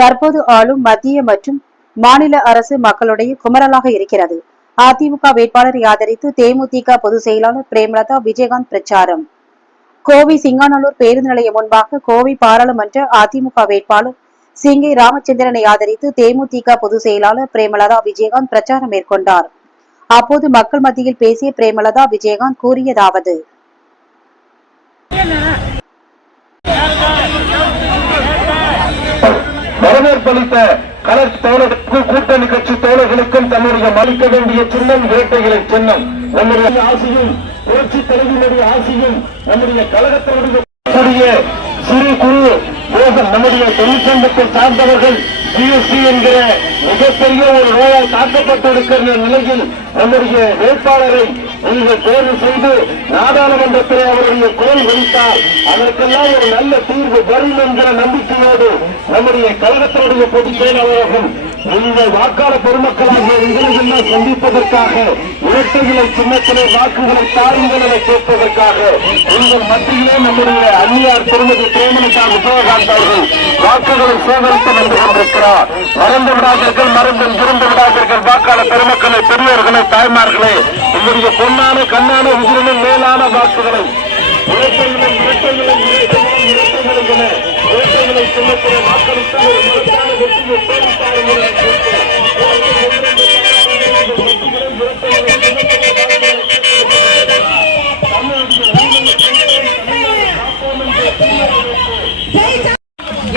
தற்போது ஆளும் மத்திய மற்றும் மாநில அரசு மக்களுடைய குமரலாக இருக்கிறது. அதிமுக வேட்பாளரை ஆதரித்து தேமுதிக பொதுச் செயலாளர் பிரேமலதா விஜயகாந்த் பிரச்சாரம். கோவை சிங்காநல்லூர் பேருந்து நிலையம் முன்பாக கோவை பாராளுமன்ற அதிமுக வேட்பாளர் சிங்கை ராமச்சந்திரனை ஆதரித்து தேமுதிக பொதுச் செயலாளர் பிரேமலதா விஜயகாந்த் பிரச்சாரம் மேற்கொண்டார். அப்போது மக்கள் மத்தியில் பேசிய பிரேமலதா விஜயகாந்த் கூறியதாவது: வரவேற்பளித்த கலர்ஸ் தோழர்களுக்கும் கூட்டணி கட்சி தோழர்களுக்கும் தன்னுடைய மதிக்க வேண்டிய சின்னம் இரட்டைகளை சின்னம். நம்முடைய ஆசையும் புரட்சி தலைவியினுடைய ஆசையும் நம்முடைய கழகத்தினுடைய சிறு குறு நம்முடைய தொழிற்சங்கத்தை சார்ந்தவர்கள் ஜிஎஸ்டி என்கிற மிகப்பெரிய ஒரு நோயால் தாக்கப்பட்டிருக்கிற நிலையில் நம்முடைய வேட்பாளரை நீங்கள் தேர்வு செய்து நாடாளுமன்றத்தில் அவருடைய குரல் வைத்தால் அதற்கெல்லாம் ஒரு நல்ல தீர்வு வரும் என்கிற நம்பிக்கையோடு நம்முடைய கழகத்தினுடைய பொதுச் செயலாளரும் இந்த வாக்காளர் பெருமக்களாகிய எங்களெல்லாம் சந்திப்பதற்காக இரட்டைகளை சின்னத்திலே வாக்குகளை தாருங்கள் என கேட்பதற்காக உங்கள் மத்தியிலே நம்முடைய அந்நியார் திருமதி பிரேமலதா விஜயகாந்த் அவர்கள் வாக்குகளை சேகரித்து வந்து கொண்டிருக்கிறார். மறந்து விடாதீர்கள், இருந்து விடாதீர்கள். வாக்காளர் பெருமக்களை, பெரியவர்களை, தாய்மார்களே, உங்களுடைய பொன்னான கண்ணான உயிரினும் மேலான வாக்குகளை இரட்டைகளை சின்னத்திலே வாக்களித்து ஒரு மகத்தான வெற்றியை தேடித்தாருங்கள்.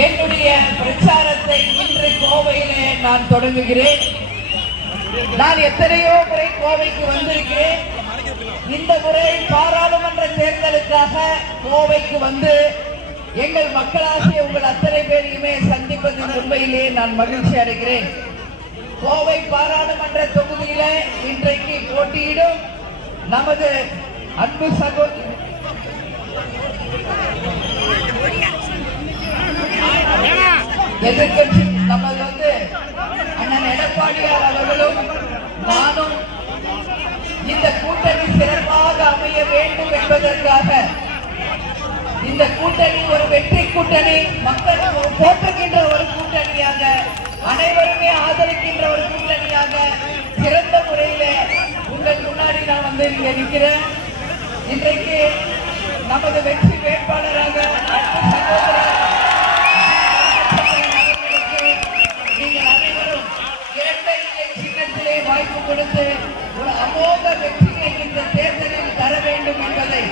என்னுடைய பிரச்சாரத்தை இன்று கோவையிலே நான் தொடங்குகிறேன். நான் எத்தனையோ முறை கோவைக்கு வந்திருக்கிறேன். இந்த முறை பாராளுமன்ற தேர்தலுக்காக கோவைக்கு வந்து எங்கள் மக்களாகிய உங்கள் அத்தனை பேரையுமே சந்திப்பதில் உண்மையிலே நான் மகிழ்ச்சி அடைகிறேன். கோவை பாராளுமன்ற தொகுதியில இன்றைக்கு போட்டியிடும் நமது அன்பு சகோதரி எதிர்கட்சி நமது அண்ணன் எடப்பாடியார் அவர்களும் நானும் இந்த கூட்டணி சிறப்பாக அமைய வேண்டும் என்பதற்காக இந்த கூட்டணி ஒரு வெற்றி கூட்டணி, மக்கள் போற்றுகின்ற ஒரு கூட்டணியாக, அனைவருமே ஆதரிக்கின்ற ஒரு கூட்டணியாக சிறந்த முறையில உங்கள் முன்னாடி நான் இங்க நிற்கிறேன். இன்றைக்கு நமது வெற்றி வேட்பாளராக நீங்கள் அனைவரும் இரட்டை சின்னத்திலே வாய்ப்பு கொடுத்து ஒரு அமோக வெற்றியை இந்த தேர்தலில் தர வேண்டும் என்பதை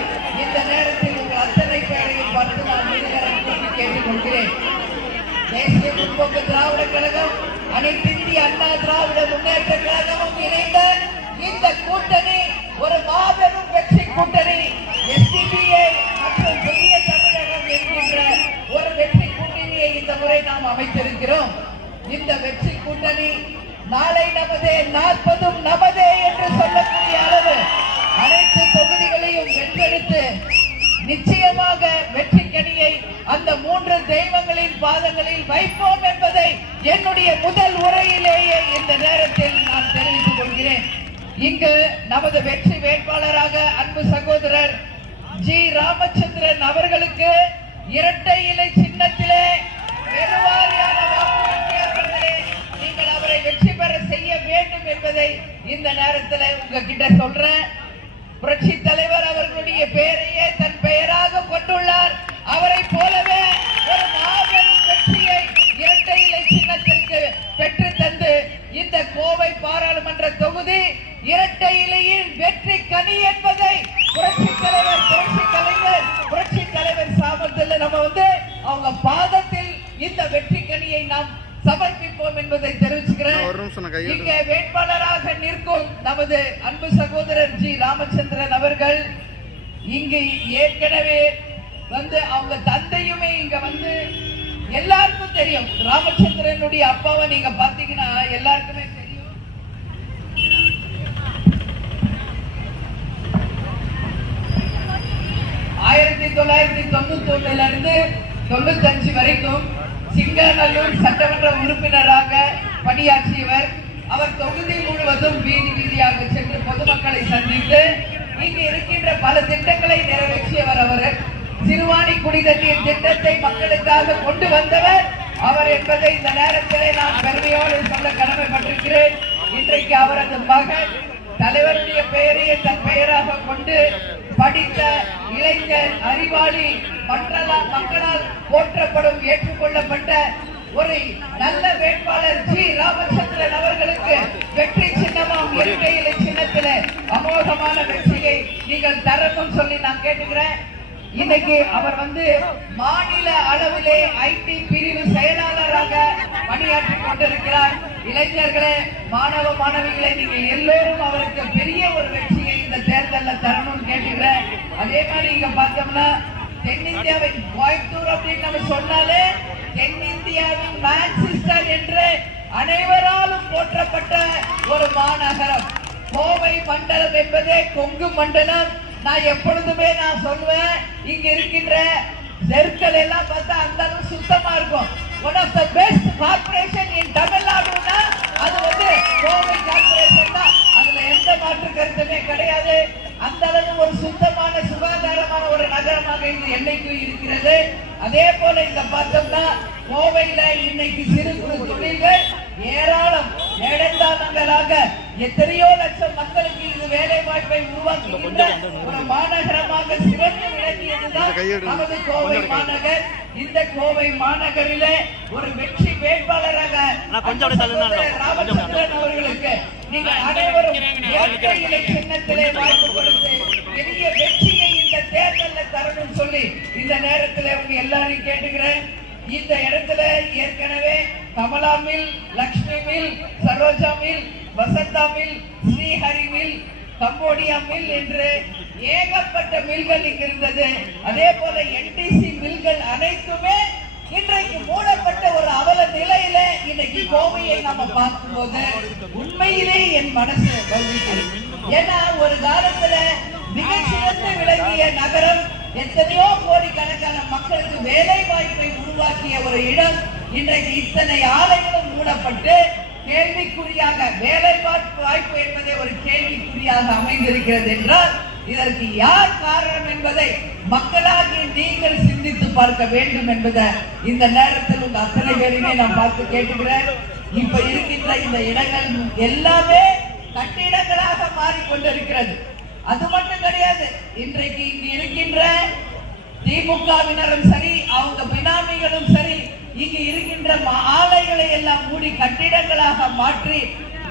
இந்த நேரத்தில் உங்கள் அத்தனை பேரையும் பார்த்து நான் மிகவும் கேட்டுக்கொள்கிறேன். தேசிய முற்போக்கு திராவிட கழகம், அனைத்து இந்திய அண்ணா திராவிட முன்னேற்ற கழகமும் இணைந்த இந்த கூட்டணி ஒரு மாபெரும் வெற்றி கூட்டணி. எஸ்டிபிஐ மற்றும் புதிய தமிழகம் என்கின்ற ஒரு வெற்றி கூட்டணியை இந்த முறை நாம் அமைத்திருக்கிறோம். இந்த வெற்றி கூட்டணி நாளை நமதே, 40 நமதே என்று சொல்லக்கூடிய அளவு அனைத்து தொகுதிகளையும் வென்றெடுத்து நிச்சயமாக வெற்றி கனியை அந்த 3 தெய்வங்களின் பாதங்களில் வைப்போம் என்பதை என்னுடைய முதல் உரையிலேயே இந்த நேரத்தில் நான் தெரிவித்துக் கொள்கிறேன். இங்கு நமது வெற்றி வேட்பாளராக அன்பு சகோதரர் ஜி ராமச்சந்திரன் அவர்களுக்கு இரட்டை இலை சின்னத்திலே பெருவாரியான வாக்குறுதியாளர்களே நீங்கள் அவரை வெற்றி பெற செய்ய வேண்டும் என்பதை இந்த நேரத்தில் உங்ககிட்ட சொல்றேன். புரட்சி தலைவர் அவர்களுடைய பெயரையே தன் பெயராக கொண்டுள்ளார். அவரை போலவே ஒரு மாபெரும் வெற்றியை இரட்டை இலை சின்னத்திற்கு பெற்று தந்து இந்த கோவை பாராளுமன்ற தொகுதி இரட்டை இலையின் வெற்றி கனி என்பதை புரட்சி தலைவர், புரட்சி கலைஞர், புரட்சி தலைவர் சாமத்தில் நம்ம அவங்க பாதத்தில் இந்த வெற்றி கனியை நாம் சமர்ப்பிப்போம் என்பதை தெரிவிச்சுக்கிறேன். இங்க வேட்பாளராக நிற்கும் நமது அன்பு சகோதரர் ஜி ராமச்சந்திரன் அவர்கள் இங்கு ஏற்கனவே அவங்க தந்தையுமே இங்க எல்லாருக்கும் தெரியும். ராமச்சந்திரனுடைய அப்பாவை நீங்க பாத்தீங்கன்னா எல்லாருக்குமே தெரியும். 1991 இருந்து 95 வரைக்கும் சிங்காநல்லூர் சட்டமன்ற உறுப்பினராக பணியாற்றியவர். அவர் தொகுதி முழுவதும் வீதி வீதியாக சென்று பொதுமக்களை சந்தித்து இங்கு இருக்கின்ற பல திட்டங்களை நிறைவேற்றியவர். அவர் சிறுவாணி குடிநீர் திட்டத்தை மக்களுக்காக கொண்டு வந்தவர். அவர் என்பதை இந்த நேரத்திலே நான் பெருமையோடு சொல்ல கடமைப்பட்டிருக்கிறேன். இன்றைக்கு அவரது மகன் தலைவருடைய பெயரையே தன் பெயராக கொண்டு படித்த இளைஞர், அறிவாளி, மக்களால் போற்றப்படும், ஏற்றுக்கொள்ளப்பட்ட ஒரு நல்ல வேட்பாளர் ஜி. ராமச்சந்திரன் அவர்களுக்கு வெற்றி சின்னமாம் இயற்கை சின்னத்திலே அமோகமான வெற்றியை நீங்கள் தரணும் சொல்லி நான் கேட்டுக்கிறேன். இன்னைக்கு அவர் மாநில அளவிலே ஐடி பிரிவு செயலாளராக பணியாற்றி கொண்டிருக்கிறார். இளைஞர்களே, மாணவ மாணவிகளை நீங்கள் எல்லோரும் அவருக்கு பெரிய ஒரு வெற்றியை இந்த தேர்தலில் தரணும்னு கேட்டுக்கிறேன். அதே மாதிரி இங்க பார்த்தோம்னா தென்னிந்தியாவின் கோயம்புத்தூர் அப்படின்னு நம்ம சொன்னாலே தென்னிந்தியாவின் மான்செஸ்டர் என்று அனைவராலும் போற்றப்பட்ட ஒரு மாநகரம். கோவை மண்டலம் என்பதே கொங்கு மண்டலம். நான் எப்பொழுதுமே நான் சொல்லுவேன், இங்க இருக்கின்ற தெருக்கள் எல்லாம் பார்த்தா அந்த அளவு சுத்தமா இருக்கும். One of the best corporation in தமிழ்நாடுனா அது கோவை கார்பரேஷன் தான். அதுல எந்த மாற்று கருத்துமே கிடையாது. அந்த அளவு ஒரு சுத்தமான சுகாதாரமான ஒரு நகரமாக இது என்னைக்கும் இருக்கிறது. அதே போல இங்க பார்த்தோம்னா கோவையில இன்னைக்கு சிறு குறு தொழில்கள் ஏராளம் ஏழந்தானங்களாக எத்தனையோ லட்சம் மக்களுக்கு இது வேலை வாய்ப்பை உருவாக்குகின்ற ஒரு மாநகரமாக சிறந்து விளங்கியதுதான் நமது கோவை மாநகர். இந்த கோவை மாநகரிலே ஒரு வெற்றி வேட்பாளராக ராமச்சந்திரன் அவர்களுக்கு நீங்கள் அனைவரும் சின்னத்திலே வாய்ப்பு கொடுத்து பெரிய வெற்றியை இந்த தேர்தலில் தரணும் சொல்லி இந்த நேரத்தில் உங்க எல்லாரையும் கேட்டுக்கிறேன். இந்த இடத்துல ஏற்கனவே Kamala mill, Lakshmi mill, Saroja mill, Vasantha mill, Srihari mill, Cambodia mill என்று ஏகப்பட்ட மில்கள் இங்க இருந்தது. அதே போல என்டிசி மில்கள் அனைத்துமே இன்றைக்கு மூடப்பட்ட ஒரு அவல நிலையில இன்னைக்கு கோவையை நாம பார்க்கும்போது உண்மையிலே என் மனசு வலிக்கிறது. ஏன்னா ஒரு காலத்துல மிகச்சிறந்து விளங்கிய நகரம், எத்தனையோ கோடிக்கணக்கான மக்களுக்கு வேலை வாய்ப்பை உருவாக்கிய ஒரு இடம் இன்றைக்கு இத்தனை ஆலைகளும் மூடப்பட்டு கேள்விக்குறியாக, வேலை வாய்ப்பு என்பதை ஒரு கேள்விக்குறியாக அமைந்திருக்கிறது என்றால் இதற்கு யார் காரணம் என்பதை மக்களாகி நீங்கள் சிந்தித்து பார்க்க வேண்டும் என்பதை இந்த நேரத்தில் உங்க அத்தனை பேருமே நான் பார்த்து கேட்டுக்கிறேன். இப்ப இருக்கின்ற இந்த இடங்கள் எல்லாமே கட்டிடங்களாக மாறிக்கொண்டிருக்கிறது. அது மட்டும் கிடையாது, இன்றைக்கு இங்கு இருக்கின்ற திமுகவினரும் சரி, அவங்க பினாமிகளும் சரி, இங்கு இருக்கின்ற ஆலைகளை எல்லாம் மூடி கட்டிடங்களாக மாற்றி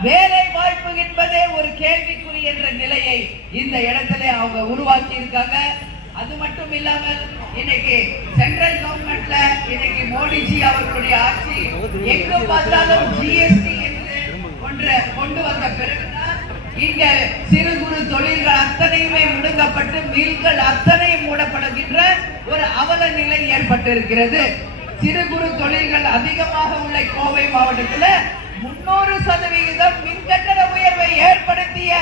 வேலை வாய்ப்பு என்பதே ஒரு கேள்விக்குறி என்ற நிலையை இந்த இடத்துல அவங்க உருவாக்கி இருக்காங்க. அது மட்டும் இல்லாமல் இன்னைக்கு சென்ட்ரல் கவர்மெண்ட்ல இன்னைக்கு மோடிஜி அவர்களுடைய ஆட்சி எங்கு பார்த்தாலும் ஜிஎஸ்டி என்று ஒன்றை கொண்டு வந்த பிறகுதான் இங்க சிறு குறு தொழில்கள் அத்தனையுமே முடங்கப்பட்டு மில்கள் அத்தனையும் மூடப்படுகின்ற ஒரு அவல நிலை ஏற்பட்டு இருக்கிறது. சிறு குறு தொழில்கள் அதிகமாக உள்ள கோவை மாவட்டத்தில் 300% மின்கட்டண உயர்வை ஏற்படுத்திய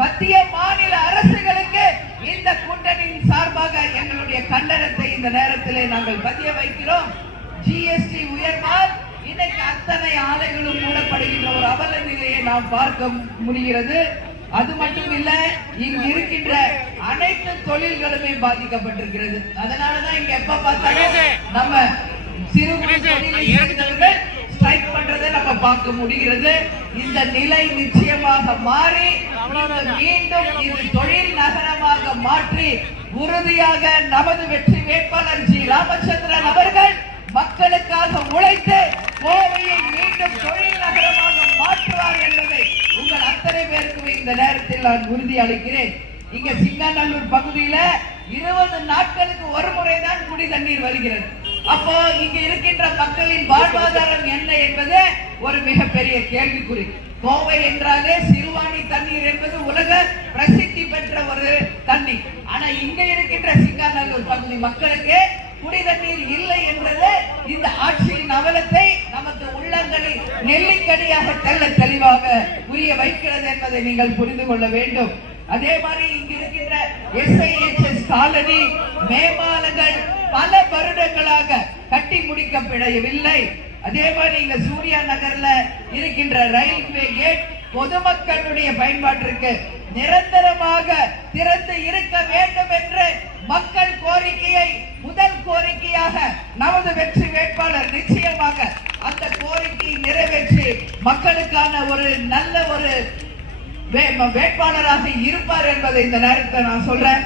மத்திய மாநில அரசுகளுக்கு இந்த கூட்டணியின் சார்பாக எங்களுடைய கண்டனத்தை இந்த நேரத்திலே நாங்கள் பதிய வைக்கிறோம். ஜிஎஸ்டி உயர்வால் இன்னைக்கு அத்தனை ஆலைகளும் மூடப்படுகின்ற ஒரு அவல நிலையை நாம் பார்க்க முடிகிறது. அது மட்டும் இல்ல, இங்கு இருக்கின்ற அனைத்து தொழில்களுமே பாதிக்கப்பட்டிருக்கிறது. அதனாலதான் இங்க எப்ப பார்த்தாலும் நம்ம சிறு தொழில் ஸ்ட்ரைக் பண்றதை நம்ம பார்க்க முடிகிறது. இந்த நிலை நிச்சயமாக மாறி மீண்டும் இது தொழில் நகரமாக மாற்றி உறுதியாக நமது வெற்றி வேட்பாளர் ஜி. ராமச்சந்திரன் அவர்கள் மக்களுக்காக உழைத்து கோவையை மீண்டும் தொழில் நகரமாக மாற்றுவார் என்பதை உங்கள் அத்தனை பேருக்குமே இந்த நேரத்தில் நான் உறுதி அளிக்கிறேன். இங்க சிங்காநல்லூர் பகுதியில 20 நாட்களுக்கு ஒரு முறைதான் குடி தண்ணீர் வருகிறது. அப்போ இங்க இருக்கின்ற மக்களின் வாழ்வாதாரம் என்ன என்பது ஒரு மிகப்பெரிய கேள்விக்குறி. கோவை என்றாலே சிறுவாணி தண்ணீர் என்பது உலக பிரசித்தி பெற்ற ஒரு தண்ணீர். ஆனா இங்க இருக்கின்ற சிங்காநல்லூர் பகுதி மக்களுக்கு குடி தண்ணீர் இல்லை என்றது இந்த ஆட்சியின் அவலத்தை நமக்கு உள்ளங்களில் நெல்லிக்கடியாக தெள்ள தெளிவாக புரிய வைக்கிறது என்பதை நீங்கள் புரிந்து கொள்ள வேண்டும். அதே மாதிரி இங்க இருக்கின்ற SIHS காலனி மேம்பாலங்கள் பல வருடங்களாக கட்டி முடிக்கப்படவில்லை. அதே மாதிரி இங்க சூர்யா நகர்ல இருக்கின்ற ரயில்வே கேட் பொதுமக்களுடைய பயன்பாட்டிற்கு நிரந்தரமாக திறந்து இருக்க வேண்டும் என்று மக்கள் கோரிக்கையை முதல் கோரிக்கையாக நமது வெற்றி வேட்பாளர் நிச்சயமாக அந்த கோரிக்கையை நிறைவேற்றி மக்களுக்கான ஒரு நல்ல ஒரு வேட்பாளராக இருப்பார் என்பதை இந்த நேரத்தில் நான் சொல்றேன்.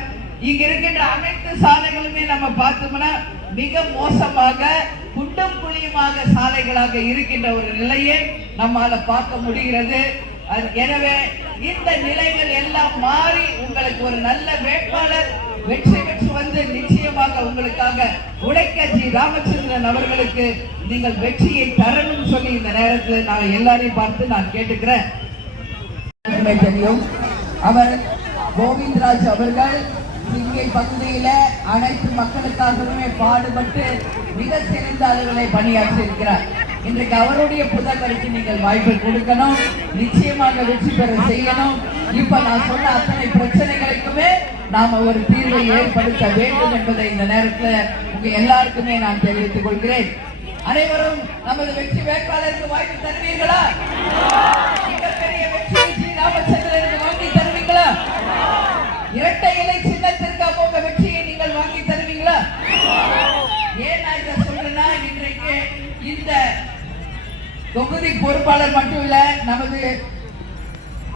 இங்க இருக்கின்ற அனைத்து சாலைகளுமே நம்ம பார்த்தோம்னா மிக மோசமாக குண்டும் குழியுமாக சாலைகளாக இருக்கின்ற ஒரு நிலையை நம்மால பார்க்க முடிகிறது. எனவே இந்த நிலைகள் எல்லாம் மாறி உங்களுக்கு ஒரு நல்ல வேட்பாளர் வெற்றி பெற்று வந்து நிச்சயமாக உங்களுக்காக உழைக்க ஜி. ராமச்சந்திரன் அவர்களுக்கு நீங்கள் வெற்றியை தரணும் சொல்லி இந்த நேரத்தில் நான் எல்லாரையும் பார்த்து நான் கேட்டுக்கிறேன். தெரியும், அவர் கோவிந்தராஜ் அவர்கள் சிங்கை பகுதியில அனைத்து மக்களுக்காகவே பாடுபட்டு மிக சிறந்த அளவிலே பணியாற்றி இருக்கிறார். இன்றைக்கு அவருடைய புதல்வருக்கு நீங்கள் வாய்ப்பு கொடுக்கணும், நிச்சயமாக வெற்றி பெற செய்யணும். இப்ப நான் சொன்ன அத்தனை பிரச்சனைகளுக்குமே நாம ஒரு தீர்வை ஏற்படுத்த வேண்டும் என்பதை இந்த நேரத்தில் உங்க எல்லாருக்குமே நான் தெரிவித்துக் கொள்கிறேன். அனைவரும் நமது வெற்றி வேட்பாளருக்கு வாய்ப்பு தருவீர்களா? மிகப்பெரிய வெற்றி ஸ்ரீ ராமச்சந்திரனுக்கு வாங்கி தருவீங்களா? இரட்டை இலை சின்னத்திற்கு அவங்க வெற்றியை நீங்கள் வாங்கி தருவீங்களா? ஏன் நான் இதை சொல்றேன்னா, இன்றைக்கு இந்த தொகுதி பொறுப்பாளர் மட்டும் இல்ல, நமது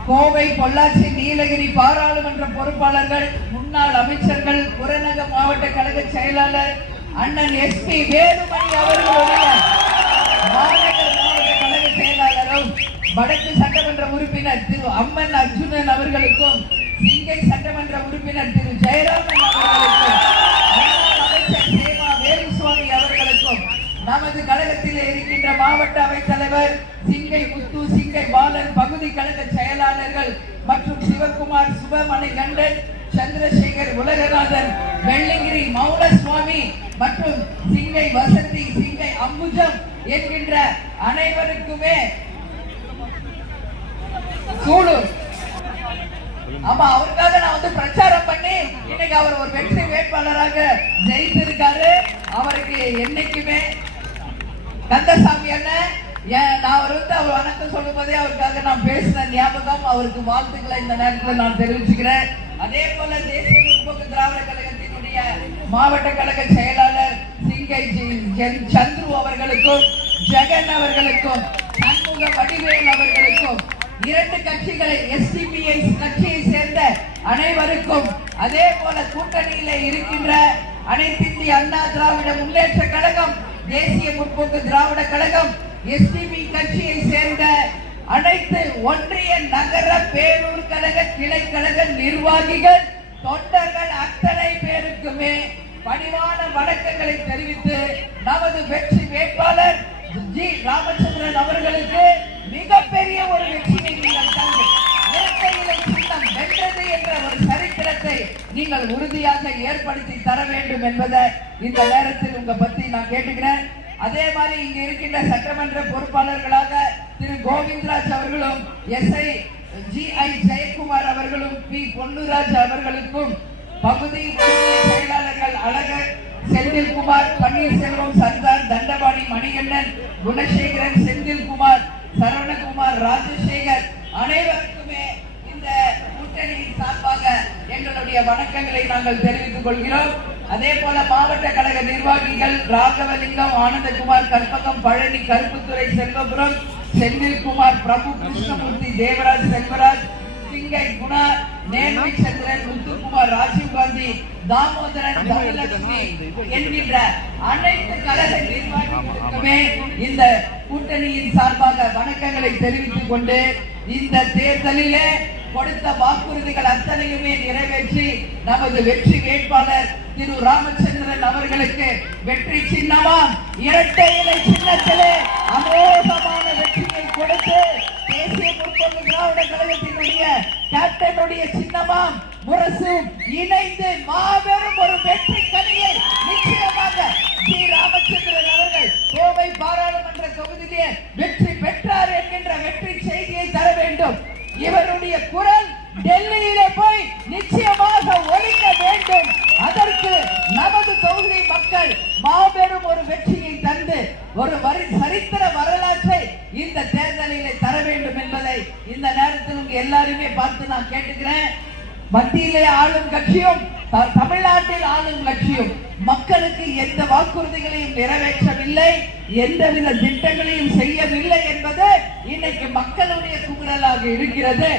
கோவை, பொள்ளாச்சி, நீலகிரி பாராளுமன்ற பொறுப்பாளர்கள், முன்னாள் அமைச்சர்கள், புறநகர் மாவட்ட கழக செயலாளர் அண்ணன் எஸ்பி வேலுமணி அவர்களுடைய மாநகர் மாவட்ட கழக செயலாளரும், வடக்கு சட்டமன்ற உறுப்பினர் திரு அம்மன் அர்ஜுனன் அவர்களுக்கும், சிங்கை சட்டமன்ற உறுப்பினர் திரு ஜெயராமன் அவர்களுக்கும், அமைச்சர் சேமா வேலுசுவாமி அவர்களுக்கும், நமது கழகத்தில் இருக்கின்ற மாவட்ட அவைத்தலைவர் சிங்கை முத்து, சிங்கை பாலன், பகுதி கழக செயலாளர்கள் மற்றும் சிவகுமார், சுபமணி கண்டன், சந்திரசேகர், உலகநாதன், வெள்ளிங்கிரி மௌனசுவாமி மற்றும் சிங்கை வசந்தி, சிங்கை அம்புஜம் என்கின்ற அனைவருக்குமே சூழல். ஆமா, அவருக்காக நான் வந்து பிரச்சாரம் பண்ணி இன்னைக்கு அவர் ஒரு வெற்றி வேட்பாளராக ஜெயித்திருக்காரு. அவருக்கு என்னைக்குமே கந்தசாமி அண்ணன், நான் அவர் வந்து அவர் வணக்கம் சொல்லும் போதே அவருக்காக நான் பேசின ஞாபகம், அவருக்கு வாழ்த்துக்களை இந்த நேரத்தில் நான் தெரிவிச்சுக்கிறேன். அதே போல தேசிய முற்போக்கு திராவிட கழகத்தினுடைய மாவட்ட கழக செயலாளர் சிங்கை சந்துரு அவர்களுக்கும், ஜெகன் அவர்களுக்கும், சண்முக வடிவேல் அவர்களுக்கும், இரண்டு கட்சிகளை எஸ்டிபிஐ கட்சியை சேர்ந்த அனைவருக்கும், அதே போல கூட்டணியில இருக்கின்ற அனைத்து இந்திய அண்ணா திராவிட முன்னேற்ற கழகம், தேசிய முற்போக்கு திராவிட கழகம், எஸ்டிபி கட்சியை சேர்ந்த அனைத்து ஒன்றிய நகர பேரூர் கழக கிளை கழக நிர்வாகிகள், தொண்டர்கள் அத்தனை பேருக்குமே பணிவான வணக்கங்களை தெரிவித்து நமது வெற்றி வேட்பாளர் ஜி. ராமச்சந்திரன் அவர்களுக்கு மிகப்பெரிய ஒரு வெற்றியை நீங்கள் தந்து இரட்டை இலை சின்னம் வென்றது என்ற ஒரு சரித்திரத்தை நீங்கள் உறுதியாக ஏற்படுத்தி தர வேண்டும் என்பதை இந்த நேரத்தில் உங்க பத்தி நான் கேட்டுக்கிறேன். அதே மாதிரி இங்க இருக்கின்ற சட்டமன்ற பொறுப்பாளர்களாக திரு கோவிந்தராஜ் அவர்களும், எஸ்ஐ ஜி.ஐ. ஜெயக்குமார் அவர்களும், பி. பொன்னுராஜ் அவர்களுக்கும், பகுதி செயலாளர்கள் அழகர், செந்தில்குமார், பன்னீர்செல்வம், சர்தார், தண்டபாணி, மணிகண்டன், குணசேகரன், செந்தில்குமார், சரவணகுமார், ராஜசேகர் அனைவருக்குமே இந்த கூட்டணியின் சார்பாக எங்களுடைய வணக்கங்களை நாங்கள் தெரிவித்துக் கொள்கிறோம். அதே போல மாவட்ட கழக நிர்வாகிகள் ராகவலிங்கம், ஆனந்தகுமார், கற்பகம், பழனி, கருப்புத்துறை, செல்வபுரம், செந்தில்குமார், பிரபு, கிருஷ்ணமூர்த்தி, தேவராஜ், செல்வராஜ், சிங்கை குணா, நேர்மி சந்திரன், முத்துக்குமார், ராஜீவ்காந்தி, தாமோதரன், தனலட்சுமி என்கின்ற அனைத்து கழக நிர்வாகிகளுக்குமே இந்த கூட்டணியின் சார்பாக வணக்கங்களை தெரிவித்துக் கொண்டு, இந்த தேர்தலிலே கொடுத்த வாக்குறுதிகள் அத்தனையுமே நிறைவேற்றி நமது வெற்றி வேட்பாளர் திரு ராமச்சந்திரன் அவர்களுக்கு வெற்றி சின்னமாம் இரட்டை இலை சின்னத்திலே அமோகமான வெற்றியை கொடுத்து, தேசிய முற்போக்கு திராவிட கழகத்தினுடைய கேப்டனுடைய சின்னமாம் முரசு இணைந்து மாபெரும் ஒரு வெற்றி கனியை நிச்சயமாக ஸ்ரீ ராமச்சந்திரன் அவர்கள் கோவை பாராளுமன்ற தொகுதியிலே வெற்றி பெற்றார் என்கின்ற வெற்றி செய்தியை தர வேண்டும். இவருடைய குரல் டெல்லியிலே போய் நிச்சயமாக ஒலிக்க வேண்டும். அதற்கு நமது தொகுதி மக்கள் மாபெரும் ஒரு வெற்றியை தந்து ஒரு சரித்திர வரலாற்றை இந்த தேர்தலில் தேர்தலிலே தர வேண்டும் என்பதை இந்த நேரத்தில் உங்க எல்லாருமே பார்த்து நான் கேட்டுக்கிறேன். மத்தியிலே ஆளும் கட்சியும் தமிழ்நாட்டில் ஆளும் கட்சியும் மக்களுக்கு எந்த வாக்குறுதிகளையும் நிறைவேற்றவில்லை, எந்தவித திட்டங்களையும் செய்யவில்லை என்பது இன்னைக்கு மக்களுடைய குமுறலாக இருக்கிறது.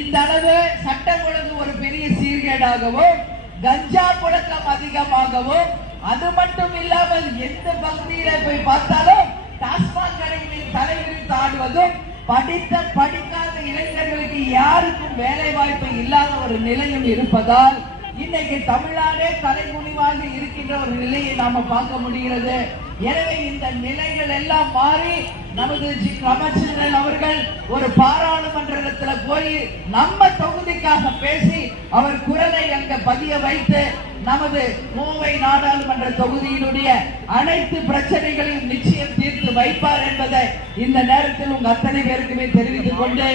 இந்த அளவு சட்டம் ஒழுங்கு ஒரு பெரிய சீர்கேடாகவும், கஞ்சா புழக்கம் அதிகமாகவும், அது மட்டும் இல்லாமல் எந்த பகுதியில போய் பார்த்தாலும் டாஸ்மாக் கடைகளில் தலைவிரித்து ஆடுவதும், படிக்காத இளைஞர்களுக்கு யாருக்கும் வேலை வாய்ப்பு இல்லாத ஒரு நிலையும் இருப்பதால் இன்னைக்கு தமிழ்நாடே தலைகுனிவாக இருக்கின்ற ஒரு நிலையை நாம பார்க்க முடிகிறது. எனவே இந்த நிலைகள் எல்லாம் மாறி நமது ராமச்சந்திரன் அவர்கள் ஒரு பாராளுமன்றத்தில் போய் நம்ம தொகுதிக்காக பேசி அவர் குரலை அங்க பதிய வைத்து நமது கோவை நாடாளுமன்ற தொகுதியினுடைய அனைத்து பிரச்சனைகளையும் நிச்சயம் தீர்த்து வைப்பார் என்பதை இந்த நேரத்தில் உங்க அத்தனை பேருக்குமே தெரிவித்துக் கொண்டு,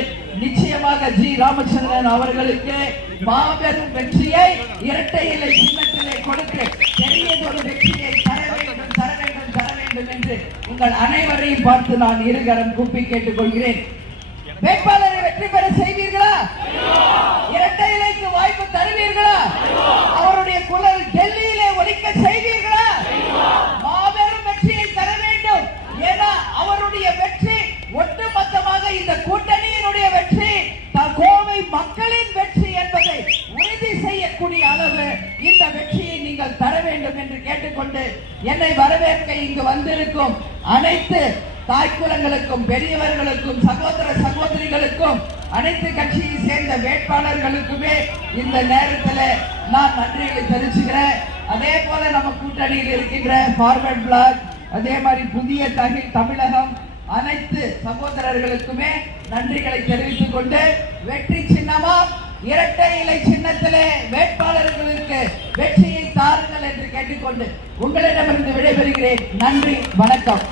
நிச்சயமாக ராமச்சந்திரன் அவர்களுக்கு மாபெரும் வெற்றியை இரட்டை இலை சின்னத்திலே கொடுத்து பெரியதொரு வெற்றியை தர வேண்டும் தர வேண்டும் தர வேண்டும் என்று உங்கள் அனைவரையும் பார்த்து நான் இருகரம் கூப்பி கேட்டுக் கொள்கிறேன். வேட்பாளரை வெற்றி பெற செய்வீர்களா? இரட்டை இலைக்கு வாய்ப்பு தருவீர்களா? அவருடைய குரல் டெல்லியிலே ஒலிக்க செய்வீர்களா? மாபெரும் வெற்றியை தர வேண்டும். ஏன்னா அவருடைய வெற்றி ஒட்டுமொத்தமாக இந்த கூட்டணியினுடைய வெற்றி, கோவை மக்களின் வெற்றி என்பதை உறுதி செய்யக்கூடிய அளவு இந்த வெற்றியை நீங்கள் தர வேண்டும் என்று கேட்டுக்கொண்டு, என்னை வரவேற்க இங்கு வந்திருக்கும் அனைத்து தாய்க்குலங்களுக்கும், பெரியவர்களுக்கும், சகோதர சகோதரிகளுக்கும், அனைத்து கட்சியை சேர்ந்த வேட்பாளர்களுக்குமே இந்த நேரத்தில் நான் நன்றிகளை தெரிவிச்சுக்கிறேன். அதே போல நம்ம கூட்டணியில் இருக்கின்ற ஃபார்வர்ட் பிளாக், அதே மாதிரி புதிய தமிழகம், அனைத்து சகோதரர்களுக்குமே நன்றிகளை தெரிவித்துக் கொண்டு, வெற்றி சின்னமா இரட்டை இலை சின்னத்திலே வேட்பாளர்களுக்கு வெற்றியை தாருங்கள் என்று கேட்டுக்கொண்டு உங்களிடமிருந்து விடைபெறுகிறேன். நன்றி, வணக்கம்.